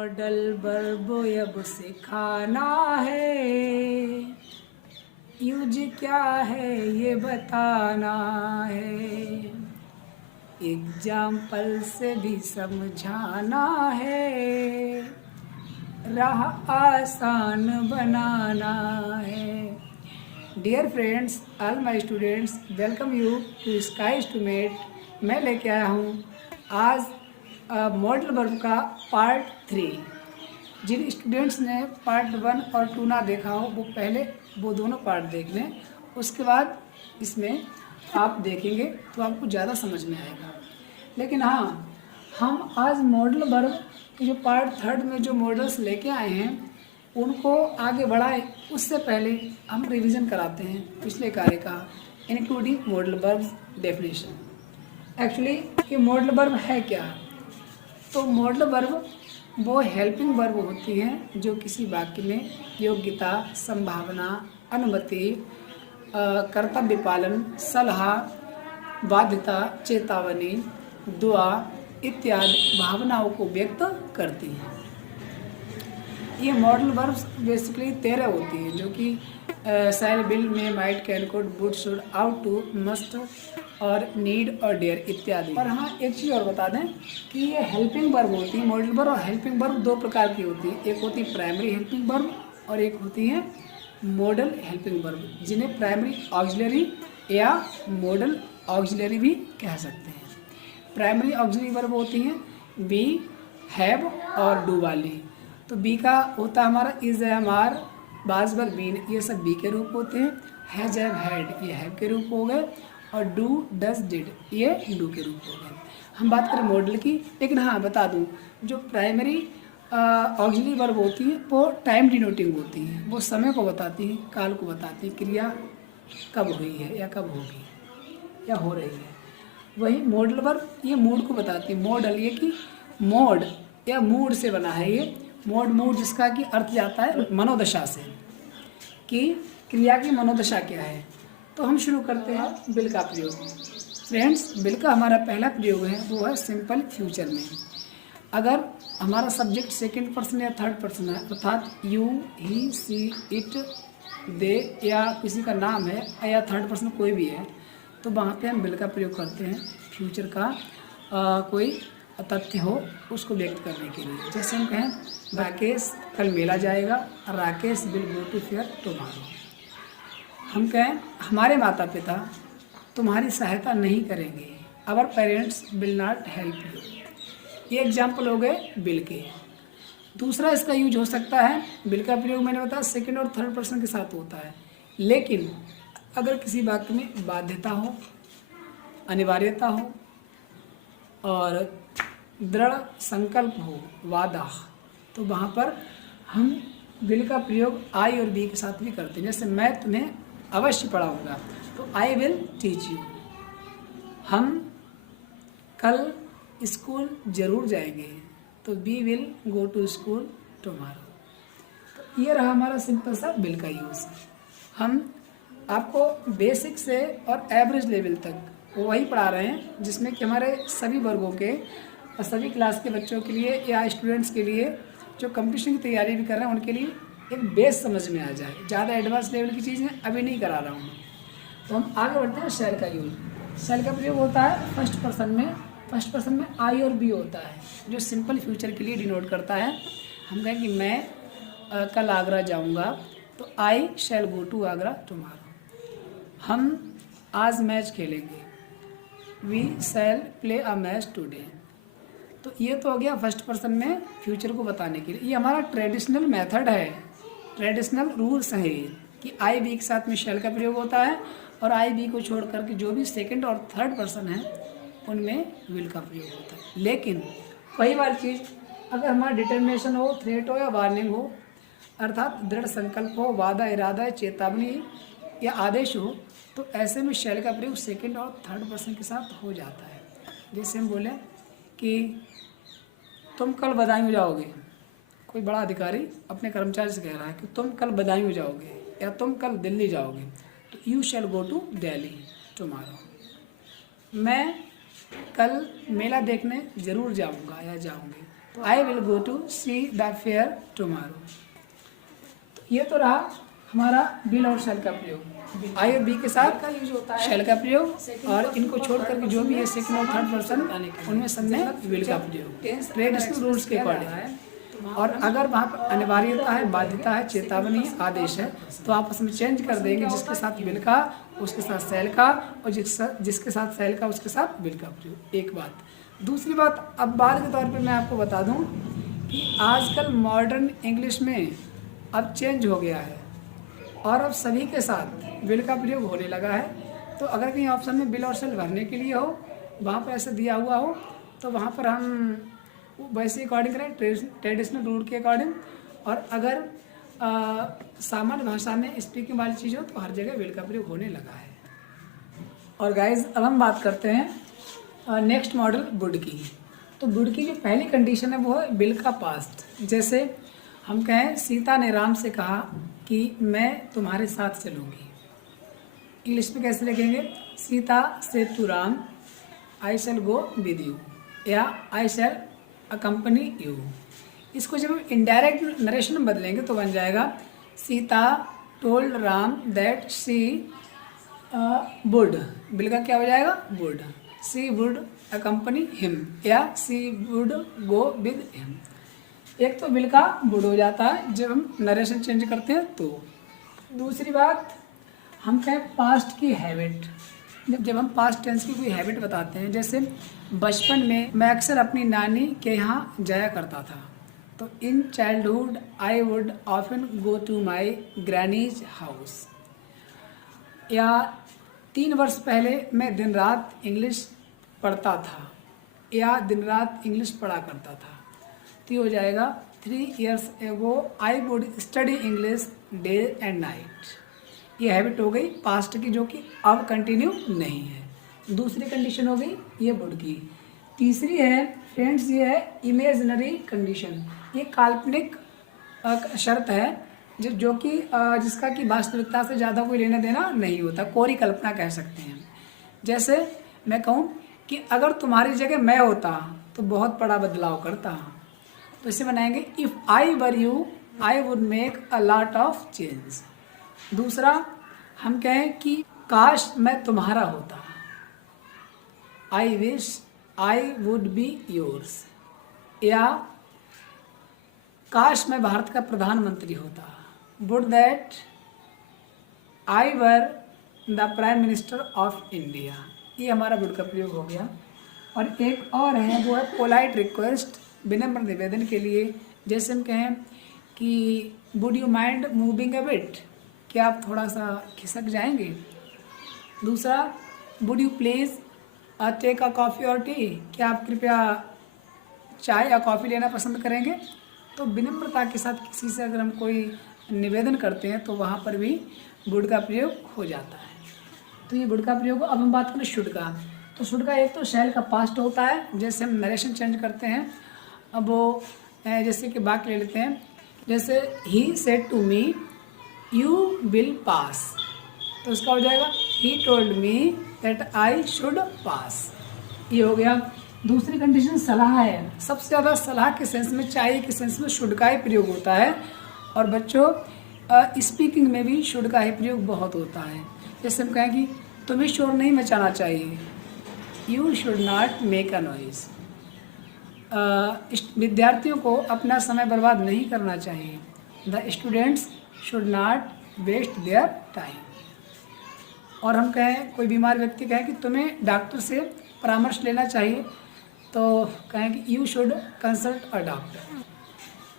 Modal verb अब सिखाना है, यूज क्या है ये बताना है, एग्जाम्पल से भी समझाना है, राह आसान बनाना है। Dear friends, all my students, welcome you to Sky Estimate. मैं लेके आया हूँ आज मॉडल वर्ब का पार्ट 3। जिन स्टूडेंट्स ने पार्ट 1 और 2 ना देखा हो वो पहले वो दोनों पार्ट देख लें, उसके बाद इसमें आप देखेंगे तो आपको ज़्यादा समझ में आएगा। लेकिन हाँ, हम आज मॉडल वर्ब के जो पार्ट 3 में जो मॉडल्स लेके आए हैं उनको आगे बढ़ाए उससे पहले हम रिवीजन कराते हैं पिछले कार्य का, including modal verb definition. Actually ये मॉडल वर्ब है क्या? तो मॉडल वर्ब वो हेल्पिंग वर्ब होती हैं जो किसी वाक्य में योग्यता, संभावना, अनुमति, कर्तव्य पालन, सलाह, बाध्यता, चेतावनी, दुआ इत्यादि भावनाओं को व्यक्त करती हैं। ये मॉडल वर्ब्स बेसिकली 13 होती हैं जो कि shall, will, may, might, can, could, would, should, ought to, must और नीड और डेयर इत्यादि। और हाँ, एक चीज़ और बता दें कि ये हेल्पिंग वर्ब होती है। मॉडल वर्ब और हेल्पिंग वर्ब दो प्रकार की होती है, एक होती है प्राइमरी हेल्पिंग वर्ब और एक होती है मॉडल हेल्पिंग वर्ब, जिन्हें प्राइमरी ऑक्सिलरी या मॉडल ऑक्सिलरी भी कह सकते हैं। प्राइमरी ऑक्सिलरी वर्ब होती हैं बी, हैव और डू वाली। तो बी का होता है हमारा इज, एम, आर, बाज, बर, बीन, ये सब बी के रूप होते हैं। हैज, हैव, हैड ये हैव के रूप हो गए और डू, डज, डिड ये डू के रूप हो गए। हम बात करें मॉडल की, लेकिन हाँ बता दूँ जो प्राइमरी ऑक्सिलरी वर्ब होती है वो टाइम डिनोटिंग होती हैं, वो समय को बताती हैं, काल को बताती हैं, क्रिया कब हुई है या कब होगी या हो रही है। वही मॉडल वर्ब ये मूड को बताती है। मॉडल ये कि मोड या मूड से बना है ये मूड जिसका कि अर्थ जाता है मनोदशा से, कि क्रिया की मनोदशा क्या है। तो हम शुरू करते हैं बिल का प्रयोग। फ्रेंड्स, बिल का हमारा पहला प्रयोग है वो है सिंपल फ्यूचर में। अगर हमारा सब्जेक्ट सेकंड पर्सन या थर्ड पर्सन है, अर्थात यू, ही, सी, इट, दे या किसी का नाम है या थर्ड पर्सन कोई भी है, तो वहाँ पे हम बिल का प्रयोग करते हैं फ्यूचर का कोई तथ्य हो उसको व्यक्त करने के लिए। जैसे हम कहें राकेश कल मेला जाएगा, Rakesh will go to fair tomorrow. हम कहें हमारे माता पिता तुम्हारी सहायता नहीं करेंगे, our parents will not help you. ये एग्जाम्पल हो गए बिल के। दूसरा इसका यूज हो सकता है, बिल का प्रयोग मैंने बताया सेकंड और थर्ड पर्सन के साथ होता है, लेकिन अगर किसी वाक्य में बाध्यता हो, अनिवार्यता हो और दृढ़ संकल्प हो, वादा, तो वहाँ पर हम विल का प्रयोग आई और बी के साथ भी करते हैं। जैसे मैं तुम्हें अवश्य पढ़ाऊँगा तो आई विल टीच यू। हम कल स्कूल जरूर जाएंगे तो we will go to school tomorrow. तो ये रहा हमारा सिंपल सा बिल का यूज़। हम आपको बेसिक से और एवरेज लेवल तक वही पढ़ा रहे हैं जिसमें कि हमारे सभी वर्गों के और सभी क्लास के बच्चों के लिए या स्टूडेंट्स के लिए जो कंपटीशन की तैयारी भी कर रहे हैं उनके लिए एक बेस समझ में आ जाए। ज़्यादा एडवांस लेवल की चीज़ें अभी नहीं करा रहा हूँ। तो हम आगे बढ़ते हैं शैल का यूज। शैल का प्रयोग होता है फर्स्ट पर्सन में आई और बी होता है जो सिंपल फ्यूचर के लिए डिनोट करता है। हम कहें कि मैं कल आगरा जाऊँगा तो I shall go to Agra tomorrow. हम आज मैच खेलेंगे, we shall play a match today. तो ये तो हो गया फर्स्ट पर्सन में फ्यूचर को बताने के लिए। ये हमारा ट्रेडिशनल मेथड है, ट्रेडिशनल रूल्स हैं कि आई बी के साथ में शैल का प्रयोग होता है और आई बी को छोड़ करके जो भी सेकंड और थर्ड पर्सन है उनमें विल का प्रयोग होता है। लेकिन वही वाली चीज़ अगर हमारा डिटर्मिनेशन हो, थ्रेट हो या वार्निंग हो, अर्थात दृढ़ संकल्प हो, वादा, इरादा, चेतावनी या आदेश हो, तो ऐसे में शैल का प्रयोग सेकंड और थर्ड पर्सन के साथ हो जाता है। जैसे हम बोले कि तुम कल बदायूं जाओगे, कोई बड़ा अधिकारी अपने कर्मचारी से कह रहा है कि तुम कल बदायूं जाओगे या तुम कल दिल्ली जाओगे, तो you shall go to Delhi tomorrow. मैं कल मेला देखने ज़रूर जाऊंगा या जाऊंगी, I will go to see the fair tomorrow. ये तो रहा हमारा विल और शैल का प्रयोग, आई और बी के साथ शैल का प्रयोग, और इनको छोड़ करके जो भी है सेकंड और थर्ड पर्सन उनमें सब में विल का प्रयोग ट्रेडिशनल रूल्स के अकॉर्डिंग। और अगर वहाँ पर अनिवार्यता है, बाध्यता है, चेतावनी है, आदेश है, तो आपस में चेंज कर देंगे, जिसके साथ विल का उसके साथ शैल का, और जिसके साथ शैल का उसके साथ विल का प्रयोग। एक बात। दूसरी बात, अब बात के तौर पे मैं आपको बता दूं कि आजकल मॉडर्न इंग्लिश में अब चेंज हो गया है और अब सभी के साथ विल का प्रयोग होने लगा है। तो अगर कहीं ऑप्शन में विल और शैल भरने के लिए हो, वहाँ पर ऐसे दिया हुआ हो, तो वहाँ पर हम वैसे अकॉर्डिंग करें ट्रेडिशनल रूल के अकॉर्डिंग। और अगर सामान्य भाषा में स्पीकिंग वाली चीज़ हो तो हर जगह विल का प्रयोग होने लगा है। और गाइज अब हम बात करते हैं नेक्स्ट मॉडल वुड की। तो वुड की जो पहली कंडीशन है वो है विल का पास्ट। जैसे हम कहें सीता ने राम से कहा कि मैं तुम्हारे साथ चलूँगी, इंग्लिश में कैसे लिखेंगे? Sita said to Ram I shall go with you, या आई शैल अकम्पनी यू। इसको जब हम इनडायरेक्ट नरेशन में बदलेंगे तो बन जाएगा Sita told Ram that she would, will का क्या हो जाएगा? Would. She would accompany him, या she would go with him. एक तो विल का वुड हो जाता है जब हम नरेशन चेंज करते हैं तो। दूसरी बात, हम कहें पास्ट की हैबिट। जब हम पास्ट टेंस की कोई हैबिट बताते हैं, जैसे बचपन में मैं अक्सर अपनी नानी के यहाँ जाया करता था, तो in childhood I would often go to my granny's house. या 3 वर्ष पहले मैं दिन रात इंग्लिश पढ़ता था, या दिन रात इंग्लिश पढ़ा करता था। तो ये हो जाएगा 3 years ago I would study English day and night. ये हैबिट हो गई पास्ट की, जो कि अब कंटिन्यू नहीं है। दूसरी कंडीशन हो गई ये वुड की। तीसरी है फ्रेंड्स, ये है इमेजिनरी कंडीशन। ये काल्पनिक शर्त है जो कि जिसका कि वास्तविकता से ज़्यादा कोई लेना देना नहीं होता, कोरी कल्पना कह सकते हैं। जैसे मैं कहूँ कि अगर तुम्हारी जगह मैं होता तो बहुत बड़ा बदलाव करता, तो इसे बनाएंगे if I were you I would make a lot of change. दूसरा, हम कहें कि काश मैं तुम्हारा होता, I wish I would be yours. या काश मैं भारत का प्रधानमंत्री होता, would that I were the prime minister of India. ये हमारा वुड का प्रयोग हो गया। और एक और है, वो है पोलाइट रिक्वेस्ट, विनम्र निवेदन के लिए। जैसे हम कहें कि would you mind moving a bit, क्या आप थोड़ा सा खिसक जाएंगे। दूसरा, would you please take a coffee और टी, क्या आप कृपया चाय या कॉफ़ी लेना पसंद करेंगे। तो विनम्रता के साथ किसी से अगर हम कोई निवेदन करते हैं तो वहाँ पर भी वुड का प्रयोग हो जाता है। तो ये वुड का प्रयोग। अब हम बात करें शुड का। तो शुड का एक तो शैल का पास्ट होता है, जैसे हम नरेशन चेंज करते हैं। अब वो जैसे कि वाक्य ले लेते हैं, जैसे ही said to me you will pass, तो उसका हो जाएगा he told me that I should pass. ये हो गया। दूसरी कंडीशन सलाह है। सबसे ज़्यादा सलाह के सेंस में, चाहिए के सेंस में शुड का ही प्रयोग होता है। और बच्चों स्पीकिंग में भी शुड का ही प्रयोग बहुत होता है। जैसे हम कहें कि तुम्हें शोर नहीं मचाना चाहिए, you should not make a noise. विद्यार्थियों को अपना समय बर्बाद नहीं करना चाहिए, the students should not waste their time. और हम कहें कोई बीमार व्यक्ति कहें कि तुम्हें डॉक्टर से परामर्श लेना चाहिए, तो कहें कि you should consult a doctor.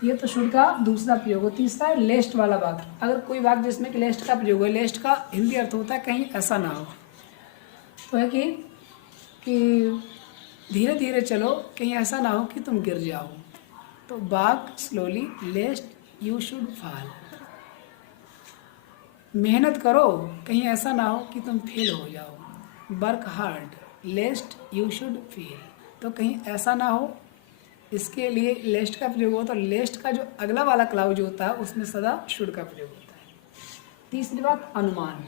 ये तो शुड का दूसरा प्रयोग हो। तीसरा है लेस्ट वाला वाक्य। अगर कोई वाक्य जिसमें कि लेस्ट का प्रयोग है, लेस्ट का हिंदी अर्थ होता है कहीं ऐसा ना हो, तो है कि धीरे धीरे चलो, कहीं ऐसा ना हो कि तुम गिर जाओ। तो walk slowly लेस्ट you should fall. मेहनत करो, कहीं ऐसा ना हो कि तुम फेल हो जाओ। Work hard लेस्ट you should fail, तो कहीं ऐसा ना हो, इसके लिए लेस्ट का प्रयोग हो। तो लेस्ट का जो अगला वाला क्लाउज होता है उसमें सदा शुड का प्रयोग होता है। तीसरी बात अनुमान।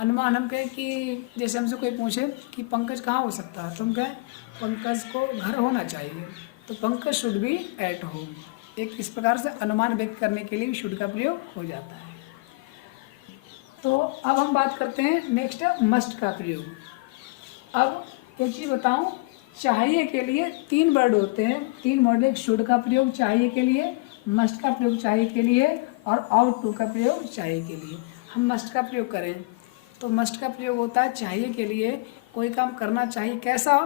अनुमान हम कहें कि जैसे हमसे कोई पूछे कि पंकज कहाँ हो सकता है, तो हम कहें पंकज को घर होना चाहिए, तो Pankaj should be at home. एक इस प्रकार से अनुमान व्यक्त करने के लिए भी शुड का प्रयोग हो जाता है। तो अब हम बात करते हैं नेक्स्ट मस्ट का प्रयोग। अब एक चीज़ बताऊं, चाहिए के लिए 3 वर्ड होते हैं, 3 वर्ड। एक शुड का प्रयोग चाहिए के लिए, मस्ट का प्रयोग चाहिए के लिए और आउट टू का प्रयोग चाहिए के लिए। हम मस्ट का प्रयोग करें तो मस्ट का प्रयोग होता है चाहिए के लिए, कोई काम करना चाहिए। कैसा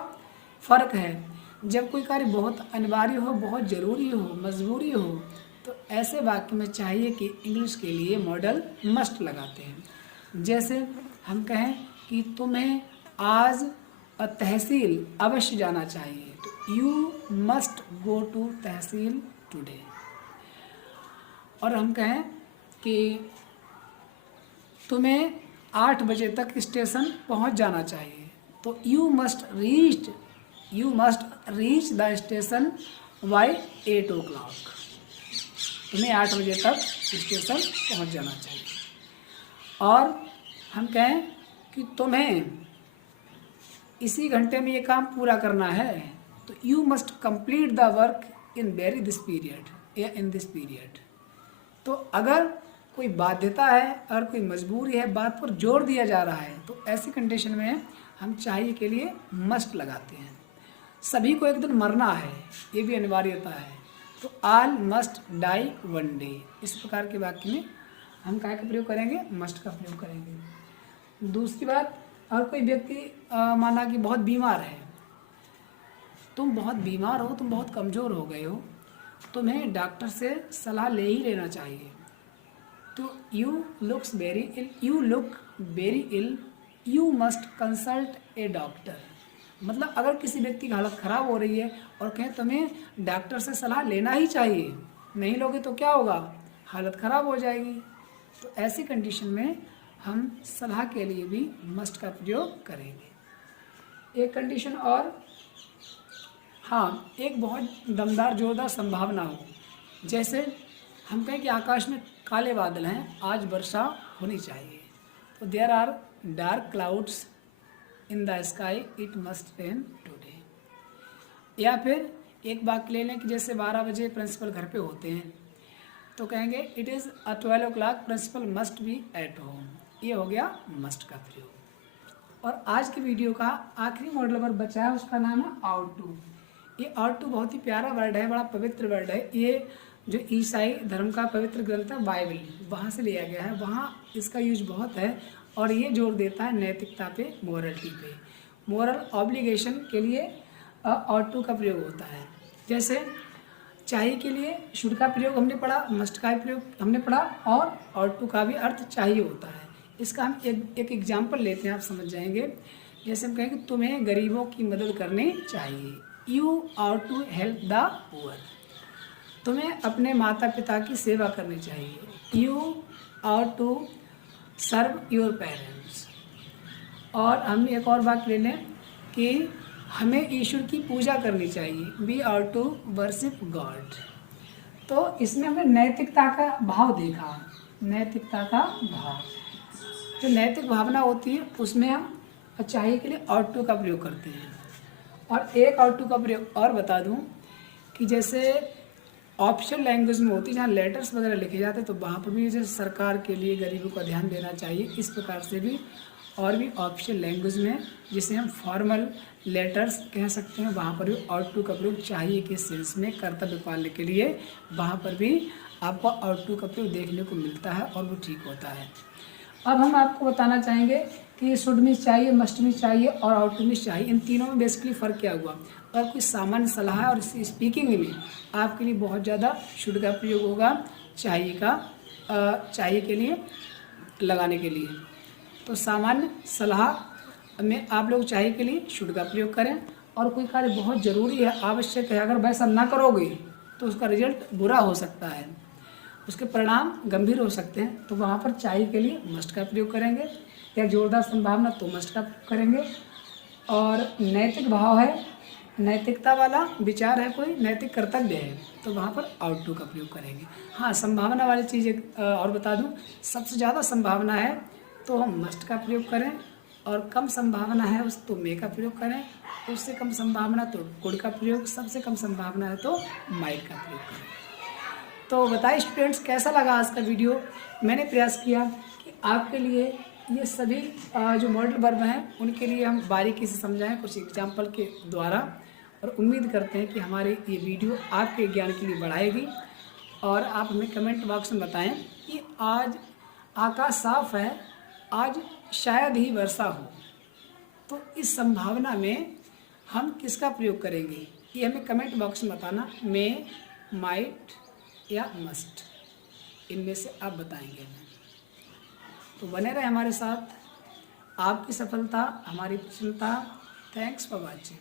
फ़र्क है, जब कोई कार्य बहुत अनिवार्य हो, बहुत ज़रूरी हो, मजबूरी हो, तो ऐसे वाक्य में चाहिए कि इंग्लिश के लिए मॉडल मस्ट लगाते हैं। जैसे हम कहें कि तुम्हें आज तहसील अवश्य जाना चाहिए, तो you must go to tehsil today. और हम कहें कि तुम्हें 8 बजे तक स्टेशन पहुंच जाना चाहिए, तो you must reach the station by 8 o'clock। तुम्हें 8 बजे तक स्टेशन पहुंच जाना चाहिए। और हम कहें कि तुम्हें इसी घंटे में ये काम पूरा करना है, तो you must complete the work in this period या इन दिस पीरियड। तो अगर कोई बाध्यता है और कोई मजबूरी है, बात पर जोर दिया जा रहा है, तो ऐसी कंडीशन में हम चाहिए के लिए मस्ट लगाते हैं। सभी को एक दिन मरना है, ये भी अनिवार्यता है, तो all must die one day. इस प्रकार के वाक्य में हम क्या का प्रयोग करेंगे, मस्ट का प्रयोग करेंगे। दूसरी बात, और कोई व्यक्ति माना कि बहुत बीमार है, तुम बहुत बीमार हो, तुम बहुत कमज़ोर हो गए हो, तुम्हें डॉक्टर से सलाह ले ही लेना चाहिए, तो you look very ill, you must consult a doctor. मतलब अगर किसी व्यक्ति की हालत ख़राब हो रही है और कहें तुम्हें डॉक्टर से सलाह लेना ही चाहिए, नहीं लोगे तो क्या होगा, हालत ख़राब हो जाएगी। तो ऐसी कंडीशन में हम सलाह के लिए भी मस्ट का प्रयोग करेंगे। एक कंडीशन और, हाँ, एक बहुत दमदार जोरदार संभावना हो, जैसे हम कहें कि आकाश में काले बादल हैं, आज वर्षा होनी चाहिए, तो there are dark clouds in the sky, it must rain today. या फिर एक वाक्य ले लें कि जैसे 12 बजे प्रिंसिपल घर पे होते हैं, तो कहेंगे it is 12 o'clock, principal must be at home. ये हो गया मस्ट का प्रयोग। और आज की वीडियो का आखिरी मॉडल नंबर बचा है, उसका नाम है आउट टू। ये आउट टू बहुत ही प्यारा वर्ड है, बड़ा पवित्र वर्ड है। ये जो ईसाई धर्म का पवित्र ग्रंथ है बाइबल, वहाँ से लिया गया है, वहाँ इसका यूज बहुत है। और ये जोर देता है नैतिकता पे, मोरलिटी पे। मोरल ऑब्लिगेशन के लिए आउट टू का प्रयोग होता है। जैसे चाहिए के लिए शुड का प्रयोग हमने पढ़ा, मस्ट का प्रयोग हमने पढ़ा, और आउट टू का भी अर्थ चाहिए होता है। इसका हम एक एग्जाम्पल लेते हैं, आप समझ जाएंगे। जैसे हम कहें कि तुम्हें गरीबों की मदद करनी चाहिए, you ought to help the poor. तुम्हें अपने माता पिता की सेवा करनी चाहिए, you ought to serve your parents. और हम एक और बात ले लें कि हमें ईश्वर की पूजा करनी चाहिए, we ought to worship God. तो इसमें हमने नैतिकता का भाव देखा, नैतिकता का भाव, जो नैतिक भावना होती है उसमें हम चाहिए के लिए आउट टू का प्रयोग करते हैं। और एक आउट टू का प्रयोग और बता दूं कि जैसे ऑफिशियल लैंग्वेज में होती है, जहाँ लेटर्स वगैरह लिखे जाते हैं, तो वहाँ पर भी जैसे सरकार के लिए गरीबों का ध्यान देना चाहिए, इस प्रकार से भी। और भी ऑफिशियल लैंग्वेज में जिसे हम फॉर्मल लेटर्स कह सकते हैं, वहाँ पर भी आउट टू का प्रयोग चाहिए के सेंस में कर्तव्य पालने के लिए, वहाँ पर भी आपको आउट टू का प्रयोग देखने को मिलता है और वो ठीक होता है। अब हम आपको बताना चाहेंगे कि शुड मिस चाहिए, मस्ट मिस चाहिए और आउट टू मिस चाहिए, इन तीनों में बेसिकली फ़र्क क्या हुआ। और कोई सामान्य सलाह है, और स्पीकिंग में आपके लिए बहुत ज़्यादा शुड का प्रयोग होगा चाहिए के लिए लगाने के लिए। तो सामान्य सलाह में आप लोग चाहिए के लिए शुड का प्रयोग करें। और कोई कार्य बहुत ज़रूरी है, आवश्यक है, अगर वैसा ना करोगे तो उसका रिजल्ट बुरा हो सकता है, उसके परिणाम गंभीर हो सकते हैं, तो वहाँ पर चाहिए के लिए मस्ट का प्रयोग करेंगे। या जोरदार संभावना तो मस्ट का प्रयोग करेंगे। और नैतिक भाव है, नैतिकता वाला विचार है, कोई नैतिक कर्तव्य है, तो वहाँ पर आउट टू का प्रयोग करेंगे। हाँ, संभावना वाली चीज़ और बता दूँ, सबसे ज़्यादा संभावना है तो हम मस्ट का प्रयोग करें, और कम संभावना है उस तो मे का प्रयोग करें, उससे कम संभावना तो कुड का प्रयोग, सबसे कम संभावना है तो माइट का प्रयोग करें। तो बताइए स्टूडेंट्स, कैसा लगा आज का वीडियो। मैंने प्रयास किया कि आपके लिए ये सभी जो मॉडल वर्ब हैं उनके लिए हम बारीकी से समझाएं कुछ एग्जाम्पल के द्वारा, और उम्मीद करते हैं कि हमारे ये वीडियो आपके ज्ञान के लिए बढ़ाएगी। और आप हमें कमेंट बॉक्स में बताएं कि आज आकाश साफ है, आज शायद ही वर्षा हो, तो इस संभावना में हम किसका प्रयोग करेंगे, ये हमें कमेंट बॉक्स में बताना। मे, माइट या मस्ट, इनमें से आप बताएंगे हमें। तो बने रहे हमारे साथ। आपकी सफलता हमारी प्रसन्नता। Thanks for watching.